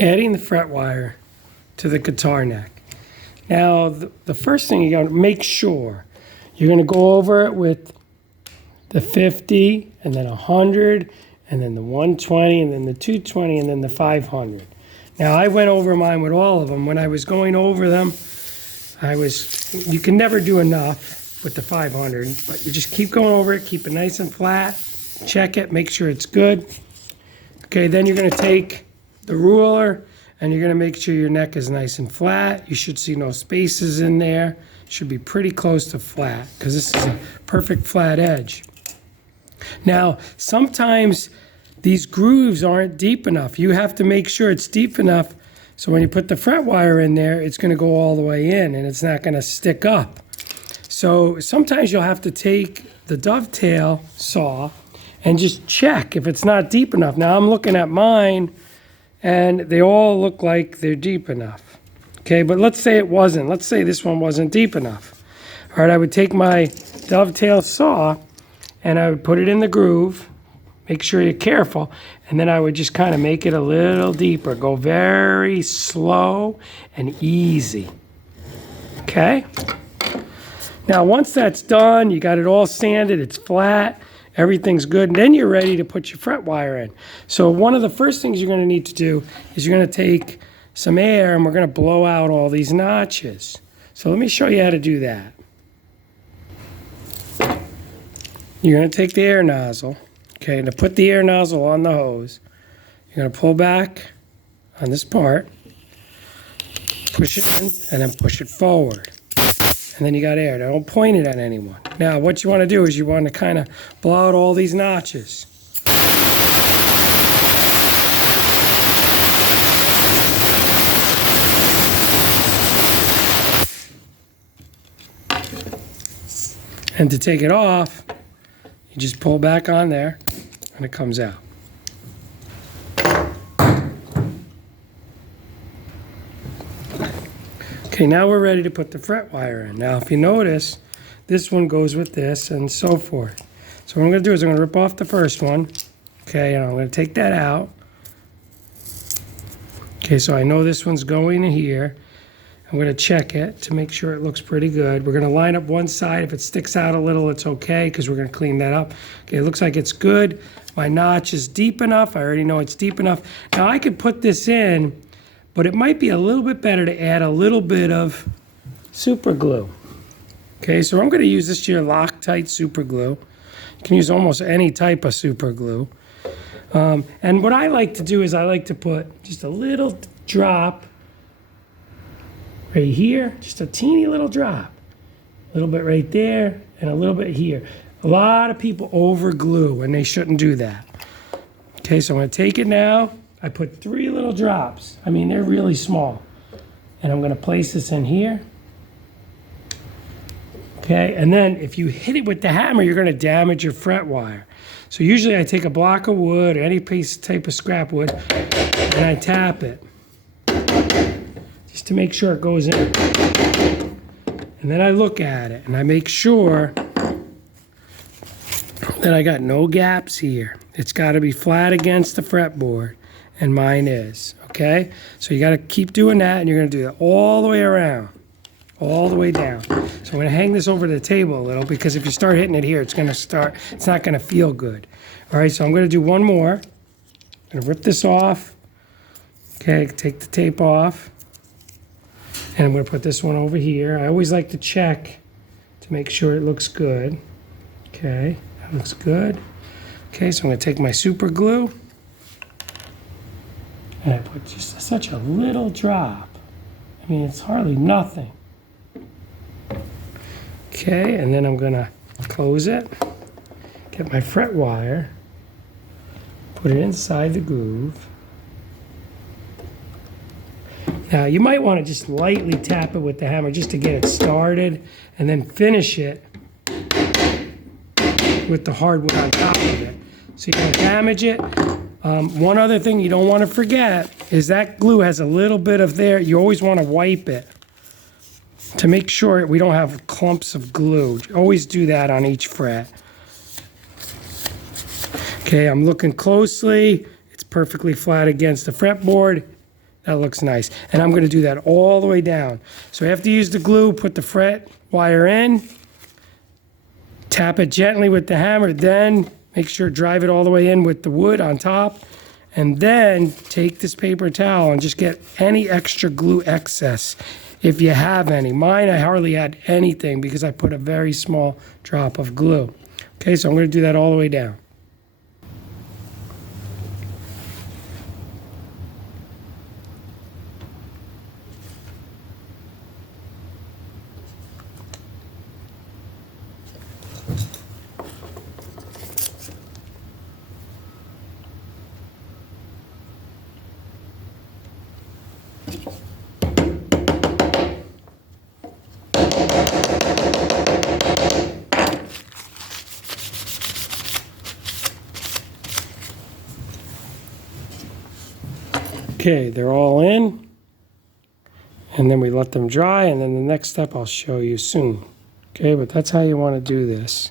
Adding the fret wire to the guitar neck. Now, the first thing you got to make sure you're going to go over it with the 50 and then 100 and then the 120 and then the 220 and then the 500. Now, I went over mine with all of them. When I was going over them, you can never do enough with the 500, but you just keep going over it, keep it nice and flat, check it, make sure it's good. Okay, then you're going to take the ruler and you're going to make sure your neck is nice and flat. You should see no spaces in there. Should be pretty close to flat because this is a perfect flat edge. Now, sometimes these grooves aren't deep enough. You have to make sure it's deep enough so when you put the fret wire in there, it's going to go all the way in and it's not going to stick up. So sometimes you'll have to take the dovetail saw and just check if it's not deep enough. Now I'm looking at mine and they all look like they're deep enough. Okay, but let's say it wasn't. Let's say this one wasn't deep enough. All right, I would take my dovetail saw and I would put it in the groove. Make sure you're careful. And then I would just kind of make it a little deeper. Go very slow and easy. Okay? Now, once that's done, you got it all sanded, it's flat, everything's good, and then you're ready to put your fret wire in. So one of the first things you're going to need to do is you're going to take some air and we're going to blow out all these notches. So let me show you how to do that. You're going to take the air nozzle. Okay, and to put the air nozzle on the hose, you're going to pull back on this part, push it in, and then push it forward. And then you got air. Now, don't point it at anyone. Now, what you want to do is you want to kind of blow out all these notches. And to take it off, you just pull back on there, and it comes out. Okay, now we're ready to put the fret wire in. Now, if you notice, this one goes with this and so forth. So what I'm going to do is I'm going to rip off the first one. Okay, and I'm going to take that out. Okay, so I know this one's going in here. I'm going to check it to make sure it looks pretty good. We're going to line up one side. If it sticks out a little, it's okay because we're going to clean that up. Okay, it looks like it's good. My notch is deep enough. I already know it's deep enough. Now, I could put this in, but it might be a little bit better to add a little bit of super glue. Okay, so I'm going to use this year Loctite super glue. You can use almost any type of super glue. And what I like to do is I like to put just a little drop right here, just a teeny little drop. A little bit right there and a little bit here. A lot of people over glue and they shouldn't do that. Okay, so I'm going to take it now. I put 3 little drops. I mean, they're really small. And I'm going to place this in here. Okay, and then if you hit it with the hammer, you're going to damage your fret wire. So usually I take a block of wood or any type of scrap wood and I tap it just to make sure it goes in. And then I look at it and I make sure that I got no gaps here. It's got to be flat against the fretboard. And mine is, okay? So you got to keep doing that, and you're going to do that all the way around, all the way down. So I'm going to hang this over the table a little because if you start hitting it here, it's not going to feel good. All right, so I'm going to do one more. I'm going to rip this off. Okay, take the tape off. And I'm going to put this one over here. I always like to check to make sure it looks good. Okay, that looks good. Okay, so I'm going to take my super glue. And I put just such a little drop. I mean, it's hardly nothing. Okay, and then I'm going to close it, get my fret wire, put it inside the groove. Now, you might want to just lightly tap it with the hammer just to get it started, and then finish it with the hardwood on top of it. So you don't damage it. One other thing you don't want to forget is that glue has a little bit of there. You always want to wipe it to make sure we don't have clumps of glue. Always do that on each fret. Okay, I'm looking closely. It's perfectly flat against the fretboard. That looks nice. And I'm going to do that all the way down. So after you use the glue, put the fret wire in, tap it gently with the hammer, then make sure drive it all the way in with the wood on top, and then take this paper towel and just get any extra glue excess if you have any. Mine, I hardly had anything because I put a very small drop of glue. Okay, so I'm going to do that all the way down. Okay, they're all in, and then we let them dry, and then the next step I'll show you soon. Okay, but that's how you want to do this.